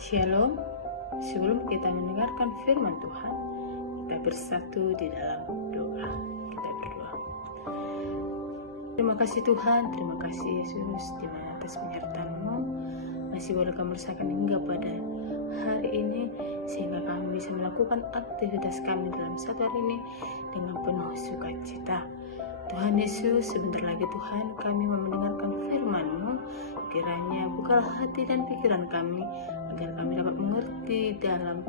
Shalom. Sebelum kita mendengarkan firman Tuhan, kita bersatu di dalam doa. Kita berdoa. Terima kasih Tuhan, terima kasih Yesus, di mana atas penyertaan-Mu masih boleh kami rasakan hingga pada hari ini, sehingga kami bisa melakukan aktivitas kami dalam satu hari ini dengan penuh sukacita. Tuhan Yesus, sebentar lagi Tuhan kami mau mendengarkan firman-Mu. Kiranya bukalah hati dan pikiran kami agar kami dapat mengerti dalam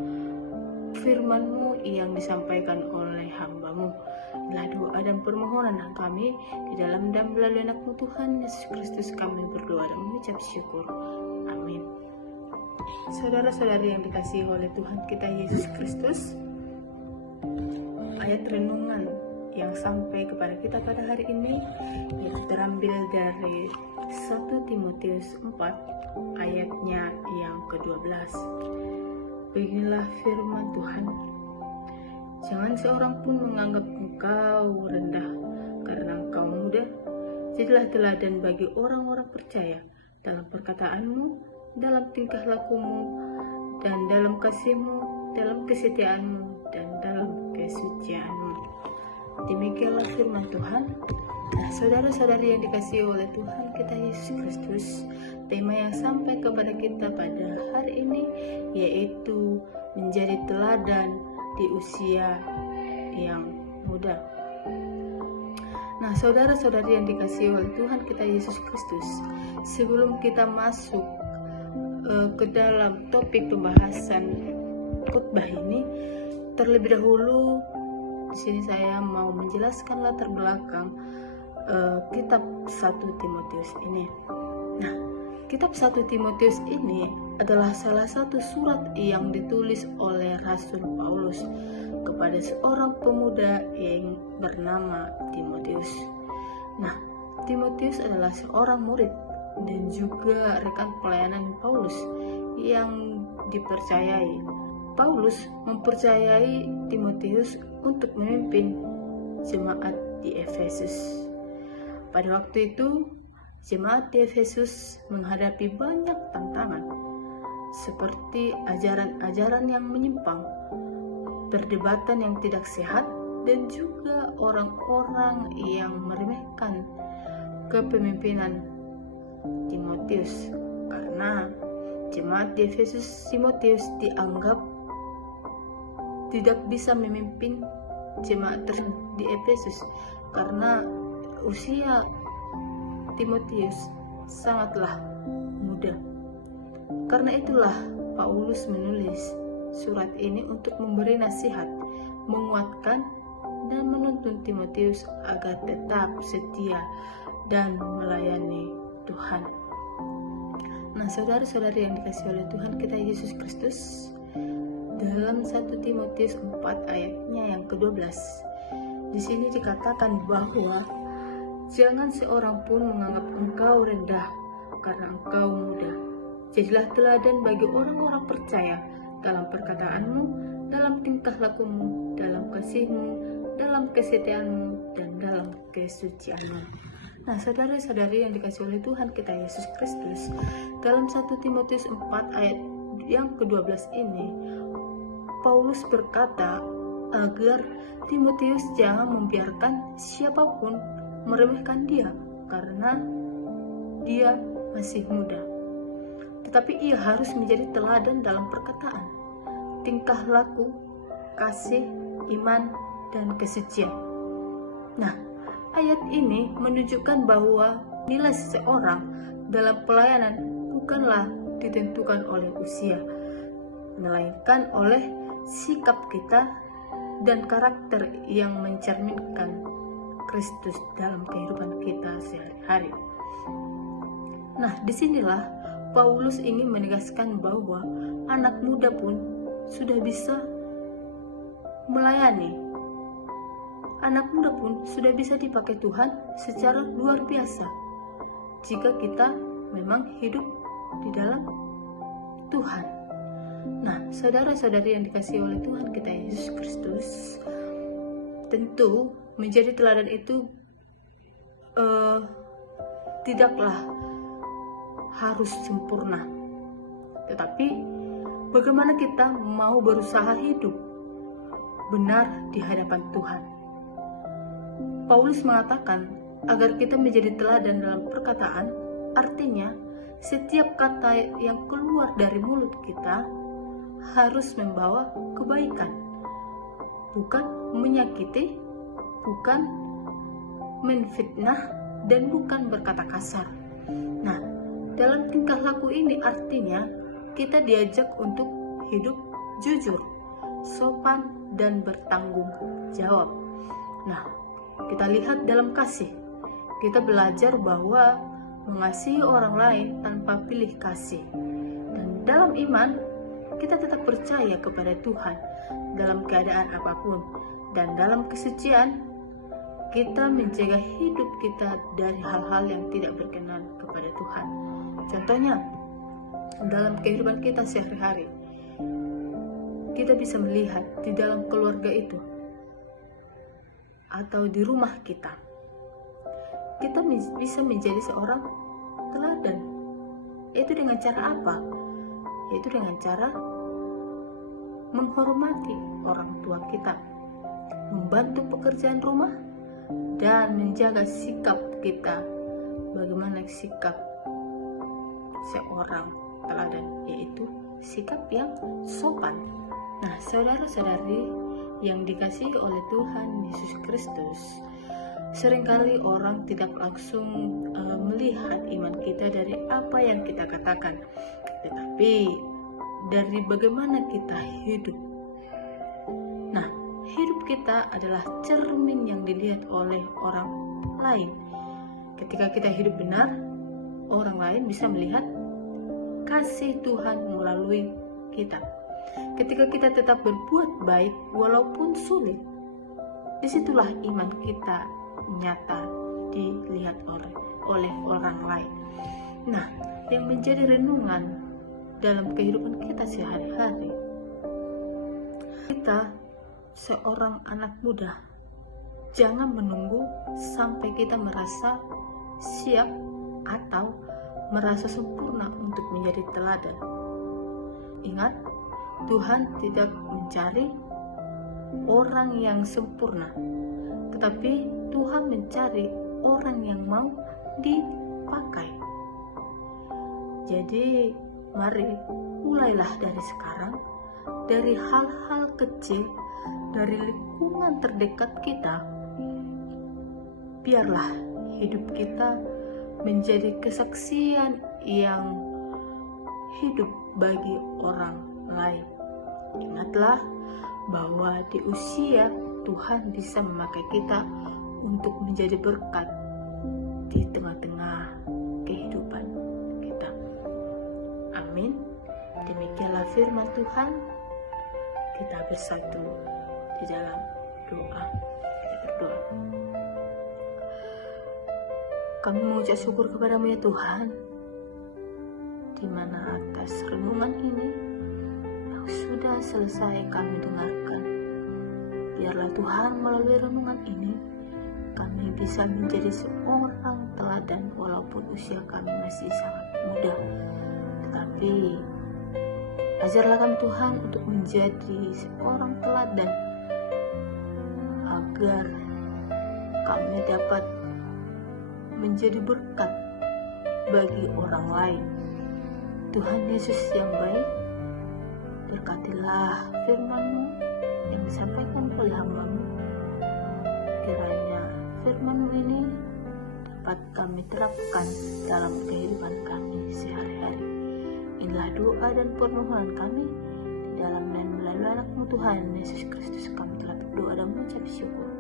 firman-Mu yang disampaikan oleh hamba-Mu. Inilah doa dan permohonan kami di dalam dan melalui anak-Mu Tuhan Yesus Kristus kami berdoa dan mengucap syukur. Amin. Saudara-saudari yang dikasihi oleh Tuhan kita Yesus Kristus, ayat renungan yang sampai kepada kita pada hari ini yaitu terambil dari 1 Timotius 4 ayatnya yang ke-12. Beginilah firman Tuhan. Jangan seorang pun menganggap engkau rendah karena engkau muda. Jadilah teladan bagi orang-orang percaya dalam perkataanmu, dalam tingkah lakumu, dan dalam kasihmu, dalam kesetiaanmu, dan dalam kesucianmu. Demikianlah firman Tuhan. Nah, saudara-saudari yang dikasihi oleh Tuhan kita Yesus Kristus, tema yang sampai kepada kita pada hari ini yaitu menjadi teladan di usia yang muda. Nah, saudara-saudari yang dikasihi oleh Tuhan kita Yesus Kristus, sebelum kita masuk ke dalam topik pembahasan khotbah ini, terlebih dahulu di sini saya mau menjelaskan latar belakang kitab 1 Timotius ini. Nah, kitab 1 Timotius ini adalah salah satu surat yang ditulis oleh Rasul Paulus kepada seorang pemuda yang bernama Timotius. Nah, Timotius adalah seorang murid dan juga rekan pelayanan Paulus yang dipercayai. Paulus mempercayai Timotius untuk memimpin jemaat di Efesus. Pada waktu itu, jemaat di Efesus menghadapi banyak tantangan, seperti ajaran-ajaran yang menyimpang, perdebatan yang tidak sehat, dan juga orang-orang yang meremehkan kepemimpinan Timotius. Karena jemaat di Efesus, Timotius dianggap tidak bisa memimpin jemaat di Efesus karena usia Timotius sangatlah muda. Karena itulah Paulus menulis surat ini untuk memberi nasihat, menguatkan, dan menuntun Timotius agar tetap setia dan melayani Tuhan. Nah, saudara-saudari yang dikasihi oleh Tuhan kita Yesus Kristus, dalam 1 Timotius 4 ayatnya yang ke-12, di sini dikatakan bahwa jangan seorang pun menganggap engkau rendah karena engkau muda. Jadilah teladan bagi orang-orang percaya dalam perkataanmu, dalam tingkah lakumu, dalam kasihmu, dalam kesetiaanmu, dan dalam kesucianmu. Nah, saudara-saudari yang dikasihi oleh Tuhan kita Yesus Kristus, dalam 1 Timotius 4 ayat yang ke-12 ini, Paulus berkata agar Timotius jangan membiarkan siapapun meremehkan dia karena dia masih muda. Tetapi ia harus menjadi teladan dalam perkataan, tingkah laku, kasih, iman, dan kesucian. Nah, ayat ini menunjukkan bahwa nilai seseorang dalam pelayanan bukanlah ditentukan oleh usia, melainkan oleh sikap kita dan karakter yang mencerminkan Kristus dalam kehidupan kita sehari-hari. Nah, disinilah Paulus ingin menegaskan bahwa anak muda pun sudah bisa melayani. Anak muda pun sudah bisa dipakai Tuhan secara luar biasa jika kita memang hidup di dalam Tuhan. Nah, saudara-saudari yang dikasihi oleh Tuhan kita Yesus Kristus, tentu menjadi teladan itu tidaklah harus sempurna, tetapi bagaimana kita mau berusaha hidup benar di hadapan Tuhan. Paulus mengatakan agar kita menjadi teladan dalam perkataan, artinya setiap kata yang keluar dari mulut kita harus membawa kebaikan, bukan menyakiti, bukan menfitnah, dan bukan berkata kasar. Nah, dalam tingkah laku ini artinya kita diajak untuk hidup jujur, sopan, dan bertanggung jawab. Nah, kita lihat dalam kasih, kita belajar bahwa mengasihi orang lain tanpa pilih kasih. Dan dalam iman, kita tetap percaya kepada Tuhan dalam keadaan apapun. Dan dalam kesucian, kita menjaga hidup kita dari hal-hal yang tidak berkenan kepada Tuhan. Contohnya, dalam kehidupan kita sehari-hari, kita bisa melihat di dalam keluarga itu atau di rumah kita bisa menjadi seorang teladan. Itu dengan cara apa? Yaitu dengan cara menghormati orang tua kita, membantu pekerjaan rumah, dan menjaga sikap kita. Bagaimana sikap seorang teladan, yaitu sikap yang sopan. Nah, saudara-saudari yang dikasihi oleh Tuhan Yesus Kristus, seringkali orang tidak langsung melihat iman kita dari apa yang kita katakan, tetapi dari bagaimana kita hidup. Nah, hidup kita adalah cermin yang dilihat oleh orang lain. Ketika kita hidup benar, orang lain bisa melihat kasih Tuhan melalui kita. Ketika kita tetap berbuat baik walaupun sulit, disitulah iman kita nyata dilihat oleh orang lain. Nah, yang menjadi renungan dalam kehidupan kita sehari-hari, kita seorang anak muda, jangan menunggu sampai kita merasa siap atau merasa sempurna untuk menjadi teladan. Ingat, Tuhan tidak mencari orang yang sempurna, tetapi Tuhan mencari orang yang mau dipakai. Jadi, mari mulailah dari sekarang, dari hal-hal kecil, dari lingkungan terdekat kita. Biarlah hidup kita menjadi kesaksian yang hidup bagi orang lain. Ingatlah bahwa di usia Tuhan bisa memakai kita untuk menjadi berkat di tengah-tengah kehidupan kita. Amin. Demikianlah firman Tuhan. Kita bersatu di dalam doa. Kita berdoa. Kami mengucap syukur kepadamu ya Tuhan, di mana atas renungan ini yang sudah selesai kami dengarkan. Biarlah Tuhan melalui renungan ini kami bisa menjadi seorang teladan walaupun usia kami masih sangat muda. Tetapi ajarlah kami Tuhan untuk menjadi seorang teladan agar kami dapat menjadi berkat bagi orang lain. Tuhan Yesus yang baik, berkatilah firman-Mu yang disampaikan oleh hamba-Mu. Kiranya firman-Mu ini dapat kami terapkan dalam kehidupan kami sehari-hari. Inilah doa dan permohonan kami di dalam dan melalui anak-Mu Tuhan Yesus Kristus. Kami telah berdoa dan mengucap syukur.